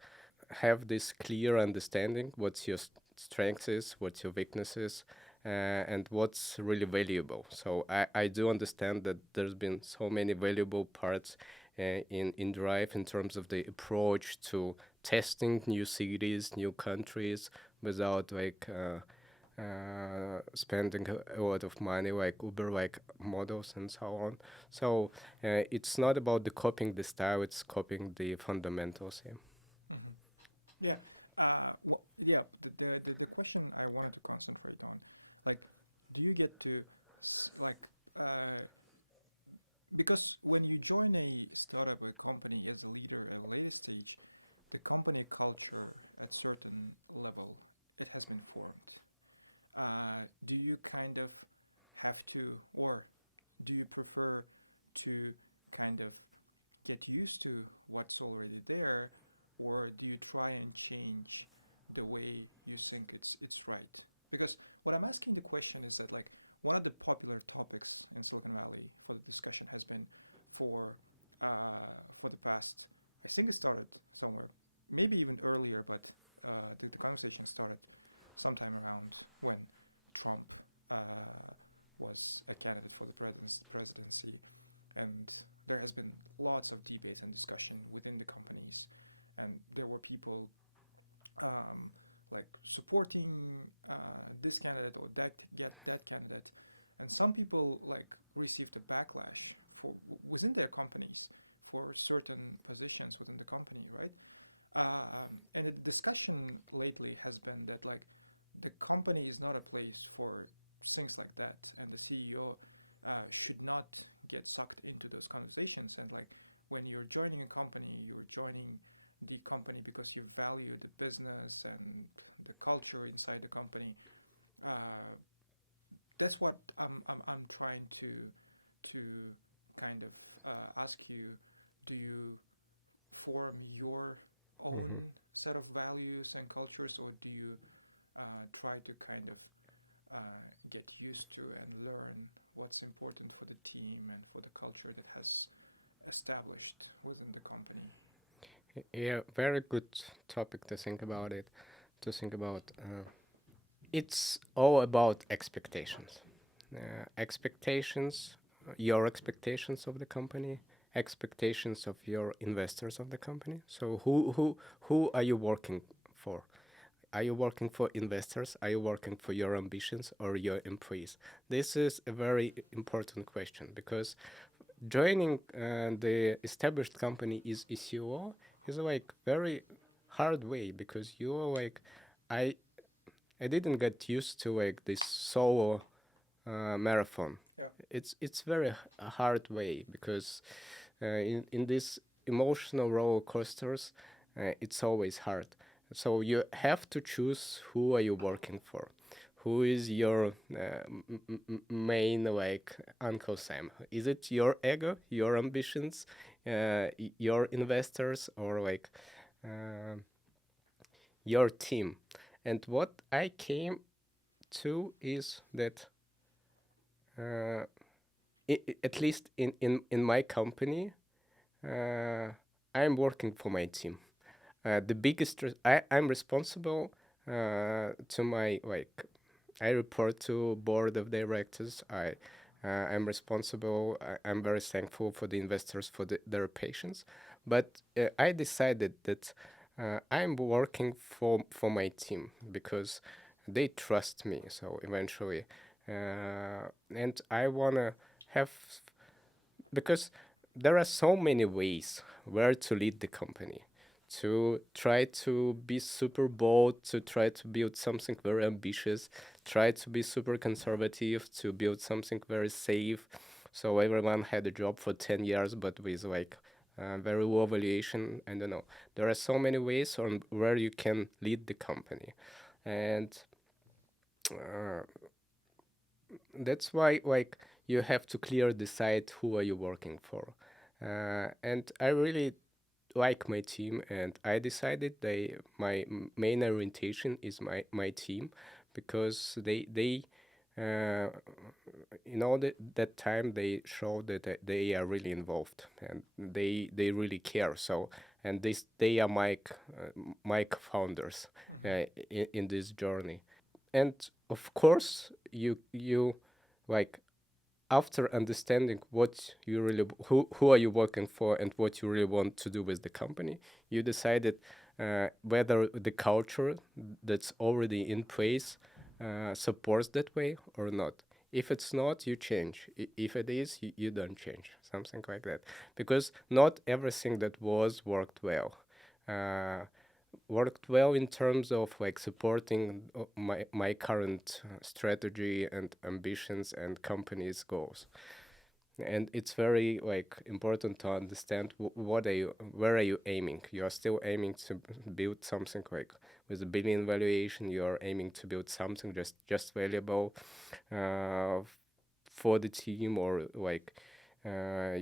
have this clear understanding what's your strengths is, what's your weaknesses, and what's really valuable. So I do understand that there's been so many valuable parts in Drive in terms of the approach to testing new cities, new countries without like spending a lot of money like Uber like models and so on. So it's not about the copying the style; it's copying the fundamentals. Yeah. Mm-hmm. Yeah. Yeah. The question I wanted to concentrate on, like, do you get to, like, because when you join a startup or company as a leader at a later stage, the company culture at certain level, it has been formed. Do you kind of have to, or do you prefer to kind of get used to what's already there, or do you try and change the way you think it's right? Because what I'm asking the question is that, like, one of the popular topics in Silicon Valley for the discussion has been for the past, I think it started somewhere, maybe even earlier, but the conversation started sometime around when Trump was a candidate for the presidency, and there has been lots of debates and discussion within the companies, and there were people um, like supporting this candidate or get that candidate, and some people like received a backlash for within their companies for certain positions within the company, right? And the discussion lately has been that, like, the company is not a place for things like that, and the CEO should not get sucked into those conversations. And, like, when you're joining a company, you're joining the company because you value the business and the culture inside the company. Uh, that's what I'm trying to kind of ask you. Do you form your Mm-hmm. own set of values and cultures, or do you try to kind of get used to and learn what's important for the team and for the culture that has established within the company? Yeah, very good topic to think about it. To think about, it's all about expectations. Expectations, your expectations of the company, expectations of your investors of the company. So who are you working for? Are you working for investors? Are you working for your ambitions or your employees? This is a very important question because joining the established company is ECO is like very hard way because you're like I I didn't get used to like this solo marathon. Yeah. It's very a hard way because in these emotional roller coasters, it's always hard. So you have to choose who are you working for, who is your main like Uncle Sam. Is it your ego, your ambitions, your investors, or like uh, your team? And what I came to is that uh, at least in my company, uh, I'm working for my team. The biggest I'm responsible to my like I report to board of directors. I'm responsible. I'm very thankful for the investors for their patience, but I decided that I'm working for my team because they trust me. So eventually, and I wanna have because there are so many ways where to lead the company to try to be super bold, to try to build something very ambitious, try to be super conservative, to build something very safe. So everyone had a job for 10 years, but with like very low valuation. I don't know. There are so many ways on where you can lead the company. And uh, that's why like you have to clear decide who are you working for. And I really like my team, and I decided my main orientation is my team, because they uh, in all that time they showed that they are really involved, and they really care. So, and they are my founders Mm-hmm. in this journey. And of course, you like, after understanding what you really, who are you working for and what you really want to do with the company, you decided whether the culture that's already in place supports that way or not. If it's not, you change. If it is, you don't change. Something like that. Because not everything that was uh, worked well in terms of like supporting my current strategy and ambitions and company's goals. And it's very like important to understand what are you, where are you aiming. You are still aiming to build something like with a billion valuation. You are aiming to build something just valuable uh, for the team, or like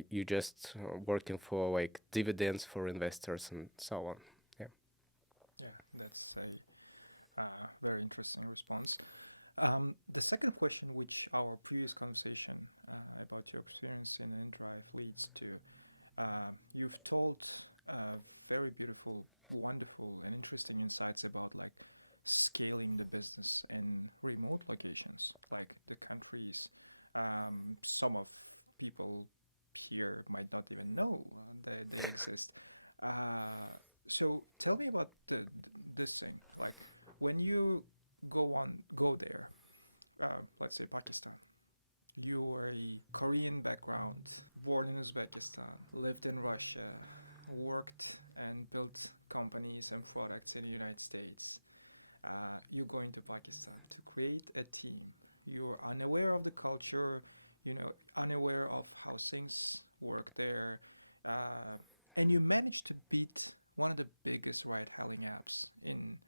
you just working for like dividends for investors and so on. Yeah. Yeah, that's a very interesting response. The second question, which our previous conversation about your experience in inDrive leads to, you've told very beautiful, wonderful, and interesting insights about like scaling the business in remote locations, like the countries. Some of people here might not even know they exist. Uh, so tell me about this thing. Like when you go there, let's say Pakistan. You were a Korean background, born in Uzbekistan, lived in Russia, worked and built companies and products in the United States. You go into Pakistan to create a team. You're unaware of the culture, unaware of how things work there, uh, and you manage to beat one of the biggest ride-hailing apps in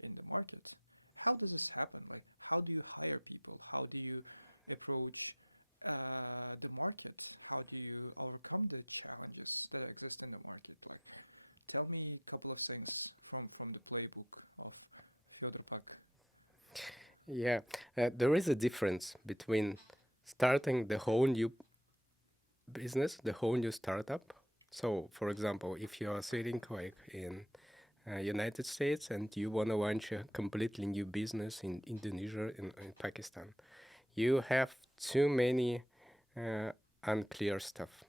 the market. How does this happen? Like, how do you hire people? How do you approach the market? How do you overcome the challenges that exist in the market? Like, tell me a couple of things from the playbook of Fedor Pak. Yeah, there is a difference between starting the whole new business, the whole new startup. So, for example, if you are sitting like in United States and you want to launch a completely new business in Indonesia, in Pakistan, you have too many uh, unclear stuff.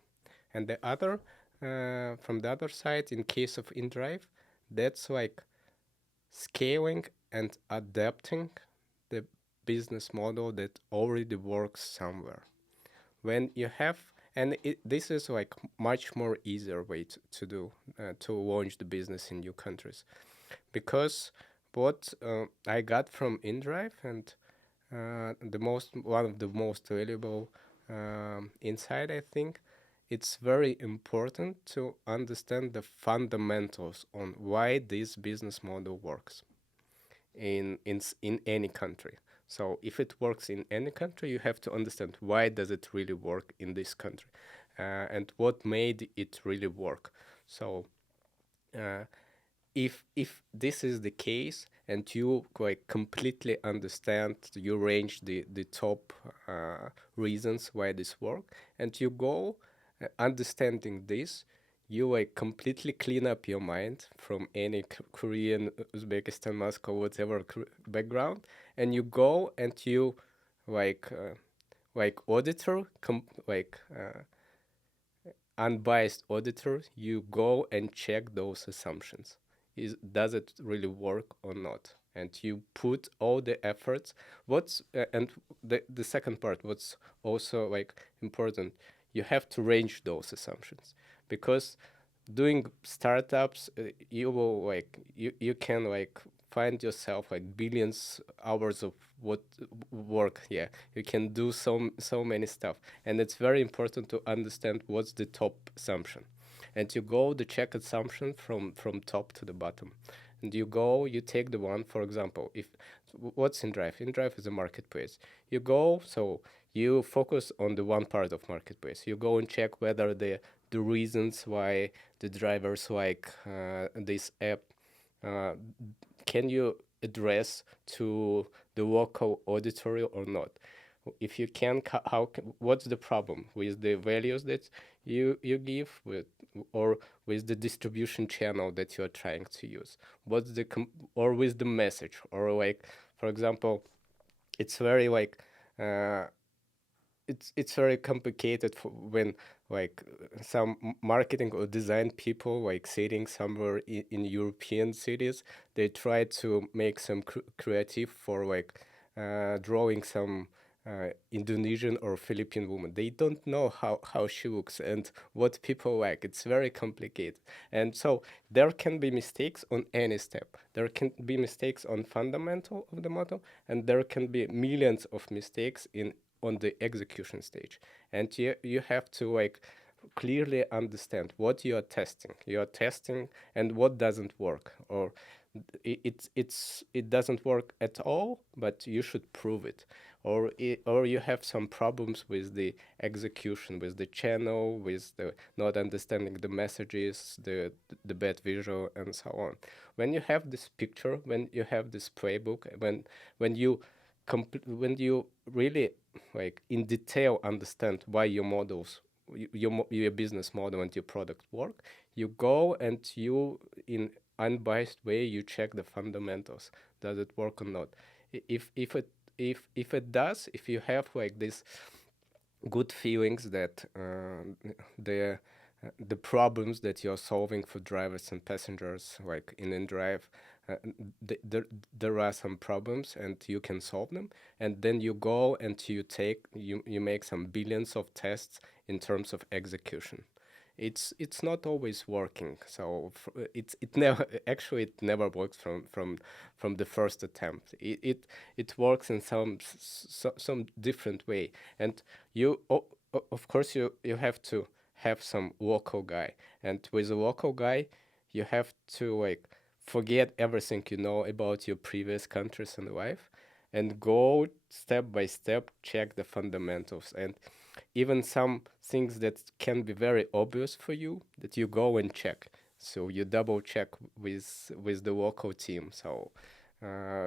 And the other, from the other side, in case of inDrive, that's like scaling and adapting the business model that already works somewhere. When you have, and this is like much more easier way to do, to launch the business in new countries, because what I got from inDrive, and the most one of the most valuable insight, I think, it's very important to understand the fundamentals on why this business model works in any country. So if it works in any country, you have to understand why does it really work in this country, and what made it really work. So uh, if this is the case, and you like completely understand, you range the top reasons why this work, and you go understanding this, you like completely clean up your mind from any Korean, Uzbekistan, Moscow, whatever background, and you go and you like auditor unbiased auditor, you go and check those assumptions. Does it really work or not? And you put all the efforts. What's and the second part, what's also like important, you have to range those assumptions, because doing startups, you will like you can like find yourself like billions hours of what work. Yeah, you can do so many stuff, and it's very important to understand what's the top assumption, and you go the check assumption from top to the bottom, and you go, you take the one, for example, if what's inDrive? inDrive is a marketplace. You go, so you focus on the one part of marketplace. You go and check whether the the reasons why the drivers like this app, uh, can you address to the local auditory or not? If you can, what's the problem with the values that you give with, or with the distribution channel that you are trying to use? What's the or with the message, or like, for example, it's very like uh, it's very complicated for when like some marketing or design people like sitting somewhere in European cities, they try to make some creative for like drawing some Indonesian or Philippine woman. They don't know how she looks and what people like. It's very complicated. And so there can be mistakes on any step. There can be mistakes on fundamental of the model, and there can be millions of mistakes in on the execution stage. And you have to like clearly understand what you are testing. You are testing and what doesn't work, or it doesn't work at all, but you should prove it. Or you have some problems with the execution, with the channel, with the not understanding the messages, the bad visual, and so on. When you have this picture, when you have this playbook, when you when you really like in detail understand why your models, your business model and your product work, you go and you in unbiased way you check the fundamentals. Does it work or not? If it does, if you have like this good feelings that the problems that you're solving for drivers and passengers, like in InDrive, uh, there are some problems and you can solve them. And then you go and you make some billions of tests in terms of execution. It's not always working. So it never actually it never works from the first attempt. It works in some different way. And of course you have to have some local guy. And with a local guy, you have to like forget everything you know about your previous countries and life, and go step by step, check the fundamentals, and even some things that can be very obvious for you, that you go and check. So you double check with the local team. So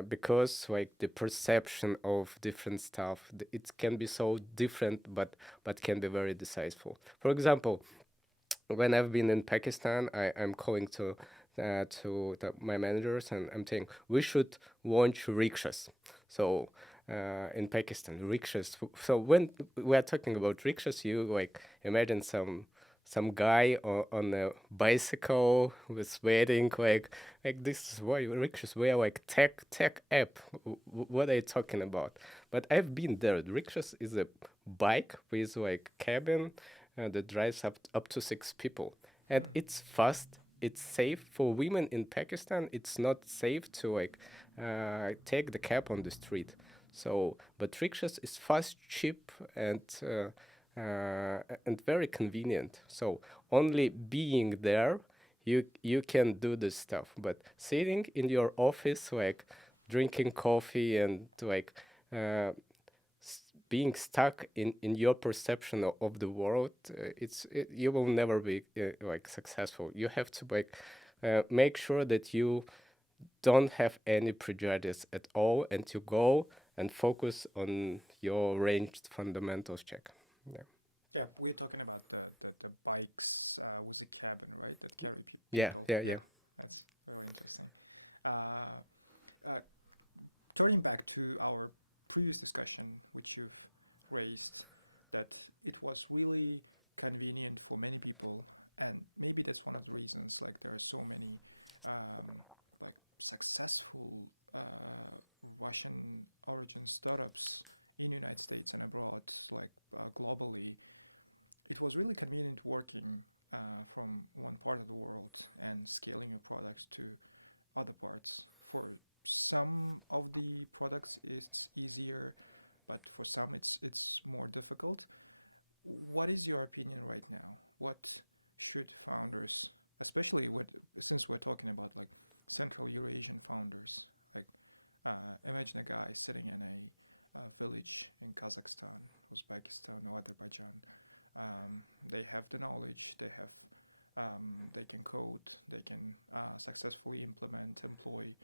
because like the perception of different stuff, it can be so different, but can be very decisive. For example, when I've been in Pakistan, I'm calling to my managers, and I'm saying we should launch rickshaws. So in Pakistan, rickshaws. So when we are talking about rickshaws, you like imagine some guy on a bicycle with waiting like this is why rickshaws were like tech app. What are you talking about? But I've been there. Rickshaws is a bike with like cabin that drives up to six people, and it's fast. It's safe for women in Pakistan. It's not safe to like take the cab on the street. So, but rickshaws is fast, cheap, and very convenient. So only being there, you can do this stuff. But sitting in your office, like drinking coffee and like being stuck in your perception of the world, you will never be like successful. You have to like make sure that you don't have any prejudice at all, and to go and focus on your ranged fundamentals check. Yeah. Yeah, we're talking about the bikes with a cabin, right? That carry Yeah, people. yeah. That's very interesting. Uh, uh, Turning back to our previous discussion, which you've raised, that it was really convenient for many people, and maybe that's one of the reasons. Like there are so many, like successful Russian origin startups in the United States and abroad, like globally. It was really convenient working from one part of the world and scaling your products to other parts. For some of the products, it's easier, but for some, it's more difficult. What is your opinion right now? What should founders, especially since we're talking about like Central Eurasian founders, like imagine a guy sitting in a village in Kazakhstan, Uzbekistan, or Azerbaijan, They have the knowledge, they can code, they can successfully implement, employ,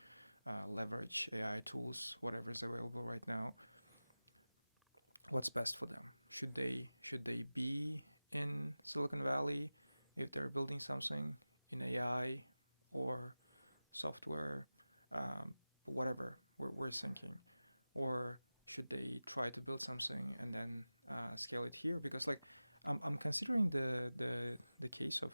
leverage AI tools, whatever is available right now. What's best for them? Should they be in Silicon Valley if they're building something in AI or software, whatever we're thinking, or should they try to build something and then scale it here? Because like I'm considering the case of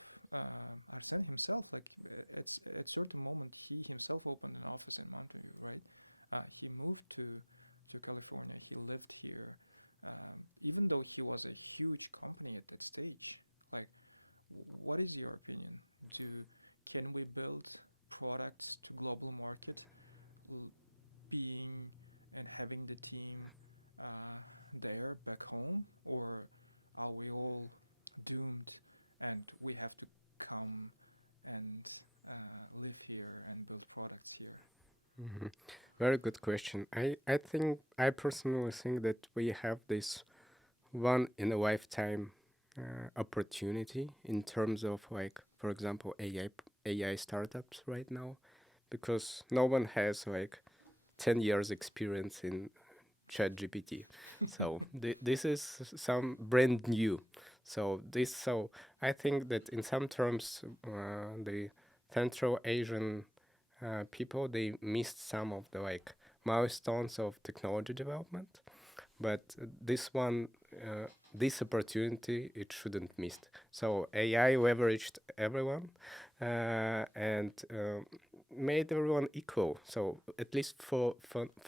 Arsene himself. Like it's at certain moment he himself opened an office in Mountain View, right? He moved to California. He lived here, even though he was a huge company at that stage. Like, what is your opinion? Can we build products to global market, being and having the team there back home, or are we all doomed and we have to come and live here and build products here? Hmm. Very good question. I personally think that we have this one in a lifetime opportunity in terms of, like, for example, AI startups right now, because no one has like 10 years experience in ChatGPT. So this is some brand new. So I think that in some terms, the Central Asian people, they missed some of the like milestones of technology development. But this opportunity, it shouldn't miss. So AI leveraged everyone and made everyone equal. So at least for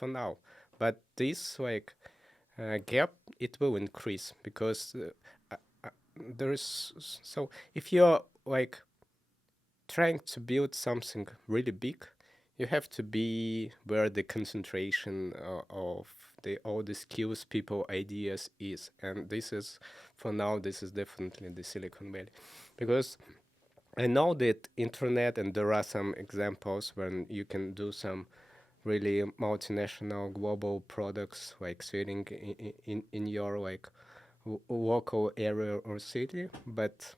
now. But this like gap, it will increase because there is. So if you're like trying to build something really big, you have to be where the concentration of all the skills, people, ideas is, and this is, for now, this is definitely the Silicon Valley, because I know that internet, and there are some examples when you can do some really multinational global products like sitting in your like local area or city, but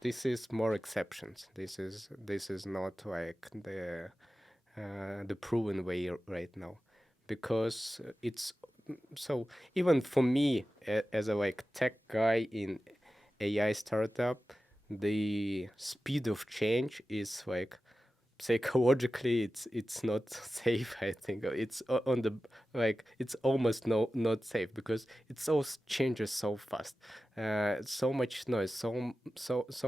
this is more exceptions. This is not like the proven way right now, because it's so even for me as a like tech guy in AI startup, the speed of change is like psychologically it's not safe. I think it's on the like it's almost not safe because it so changes so fast, so much noise, so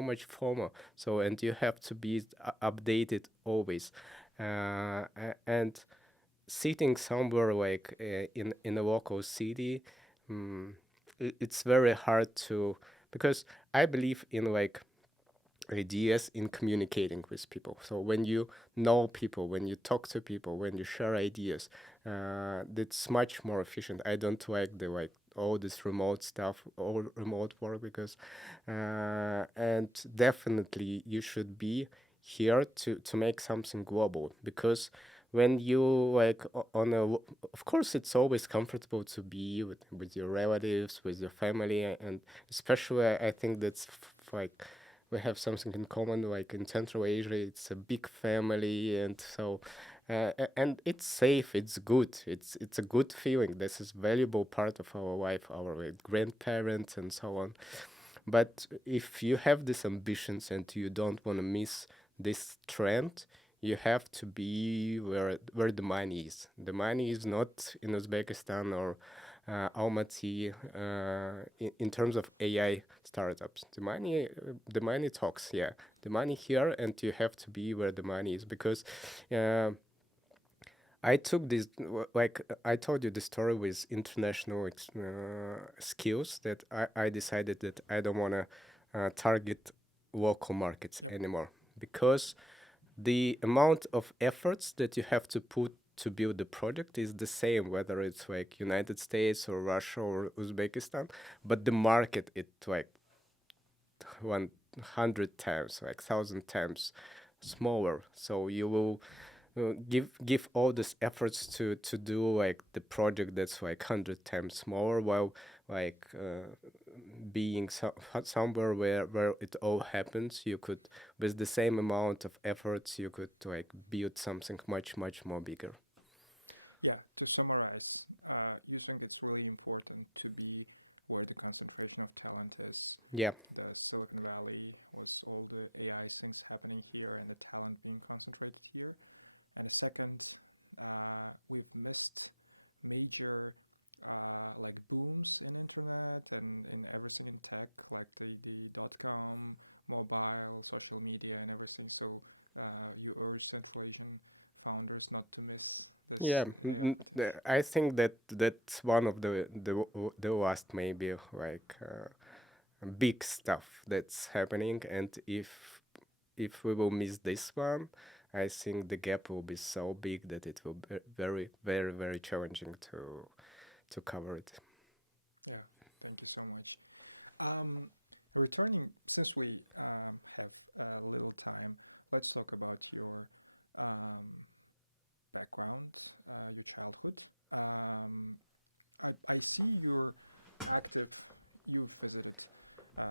much FOMO. So and you have to be updated always, and sitting somewhere like in a local city, um, it's very hard to, because I believe in like ideas in communicating with people. So when you know people, when you talk to people, when you share ideas, that's much more efficient. I don't like the like all this remote stuff, all remote work, because and definitely you should be here to make something global, because when you like on a of course it's always comfortable to be with your relatives, with your family, and especially I think that's like we have something in common. Like in Central Asia, it's a big family, and so and it's safe. It's good. It's a good feeling. This is valuable part of our life, our like, grandparents and so on. But if you have these ambitions and you don't want to miss this trend, you have to be where the money is. The money is not in Uzbekistan or Almaty in terms of AI startups. The money talks. Yeah, the money here, and you have to be where the money is, because uh, I took this, like I told you the story with international skills, that I decided that I don't want to target local markets Yep. anymore, because the amount of efforts that you have to put to build the project is the same, whether it's like United States or Russia or Uzbekistan, but the market it like 100 times, like 1,000 times smaller. So you will give all these efforts to do like the project that's like 100 times smaller, while like being somewhere where it all happens, you could, with the same amount of efforts, you could like build something much more bigger. Yeah, to summarize, you think it's really important to be where the concentration of talent is. Yeah. The Silicon Valley was all the AI things happening here and the talent being concentrated here. And the second, we've missed major like booms in internet and in everything in tech, like the .com, mobile, social media, and everything. So you urge Central Asian founders not to miss this Yeah, opportunity. I think that that's one of the last maybe like big stuff that's happening, and if we will miss this one, I think the gap will be so big that it will be very challenging to cover it. Yeah, thank you so much. Um, Returning, since we have a little time, let's talk about your um, background, your childhood. I see you're active. You've visited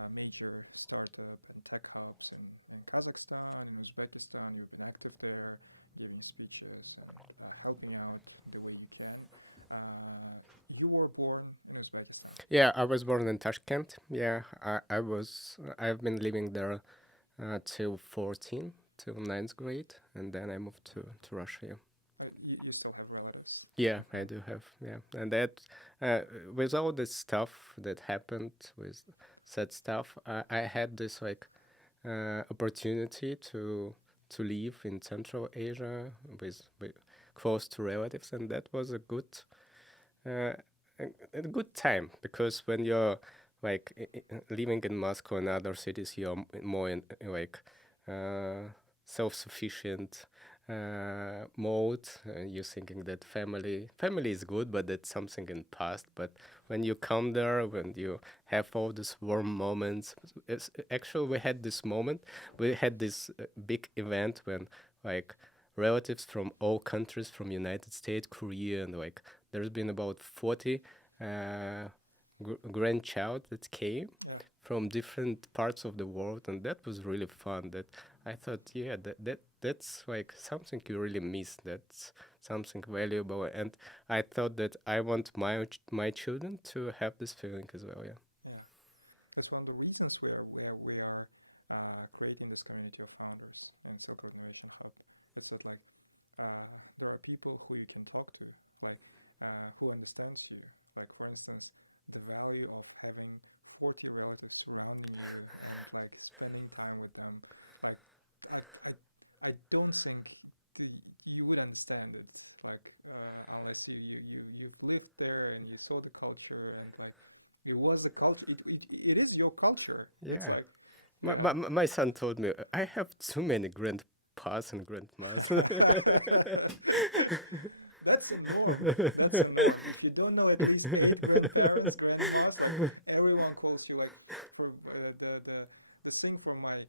major startup and tech hubs in Kazakhstan, in Uzbekistan. You've been active there, giving speeches and helping out the way you can. You were born in Uzbekistan. Yeah, I was born in Tashkent. Yeah, I've been living there till 14, till ninth grade, and then I moved to Russia. Yeah. You still have relatives Yeah, back I home? do have. Yeah, and that uh, with all this stuff that happened with that stuff, I had this like opportunity to live in Central Asia with close to relatives, and that was uh, a good time because when you're like living in Moscow and other cities, you're more in like self-sufficient mode. You're thinking that family is good, but that's something in past. But when you come there, when you have all these warm moments, actually we had this moment. We had this big event when like relatives from all countries, from United States, Korea, and like there's been about 40 grandchild that came Yeah. from different parts of the world, and that was really fun. That I thought, yeah, that's like something you really miss. That's something valuable, and I thought that I want my children to have this feeling as well. Yeah. Yeah. That's one of the reasons where we are creating this community of founders in Silk Road Innovation Hub. It's that like there are people who you can talk to, like who understands you. Like for instance, the value of having 40 relatives surrounding you and like spending time with them. Like I I I don't think you would understand it like unless you've lived there and you saw the culture and like it was the culture. It is your culture. It's Yeah. like, yeah. My son told me I have too many grandpas and grandmas. That's a norm. That's a norm. If you don't know at least 8 grandparents, grandmas, like everyone calls you like for the thing from my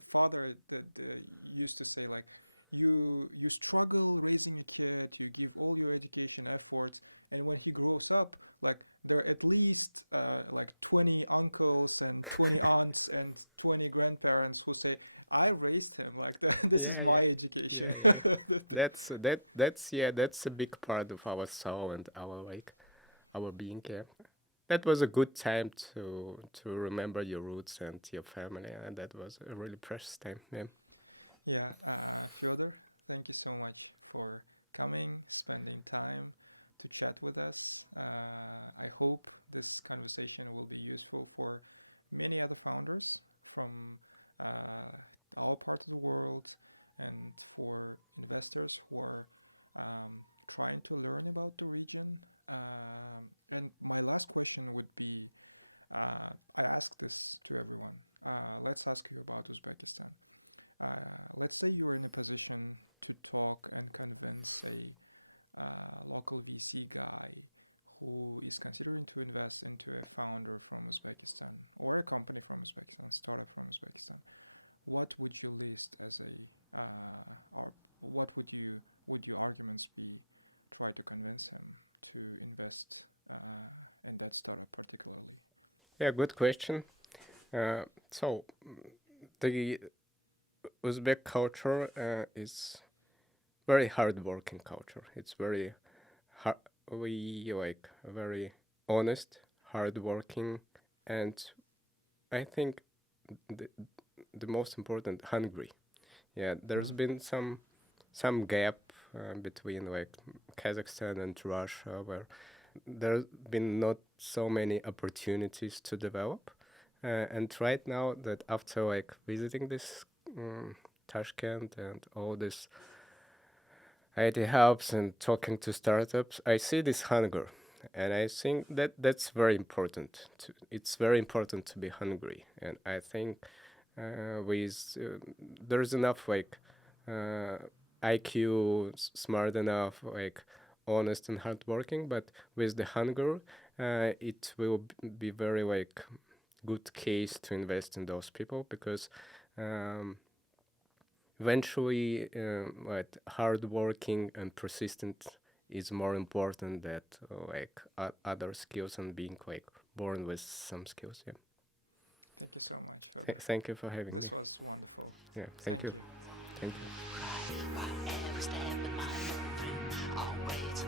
father that used to say like you struggle raising a kid, you give all your education efforts, and when he grows up, like there are at least like 20 uncles and 20 aunts and 20 grandparents who say, I raised him like this is Yeah, my yeah, education. yeah, yeah. That's a big part of our soul and our like our being. Yeah, that was a good time to remember your roots and your family, and that was a really precious time. Yeah. Yeah, Fyodor, thank you so much for coming, spending time to chat with us. I hope this conversation will be useful for many other founders from uh, our part of the world and for investors who are trying to learn about the region. And my last question would be I ask this to everyone. Let's ask you about Uzbekistan. Let's say you're in a position to talk and convince a local VC guy who is considering to invest into a founder from Uzbekistan or a company from Uzbekistan, startup from Uzbekistan. What would you list as a, or what would your arguments be? Try to convince him to invest in that startup particularly. Yeah, good question. So the Uzbek culture is very hardworking culture. It's very hard. We like very honest, hardworking, and I think the the most important, hungry. Yeah, there's Hmm. been some gap between like Kazakhstan and Russia, where there's been not so many opportunities to develop. And right now, that after like visiting this Tashkent and all this IT hubs and talking to startups, I see this hunger, and I think that that's very important. It's very important to be hungry, and I think with there's enough like uh, IQ, smart enough, like honest and hardworking, but with the hunger, it will be very like good case to invest in those people because um, eventually, like hardworking and persistent is more important than like other skills and being like born with some skills. Yeah. Thank you so much, Fedor. Thank you for having me. This was wonderful. Yeah. Thank Thank you. you. Thank you. By every step in my moving, always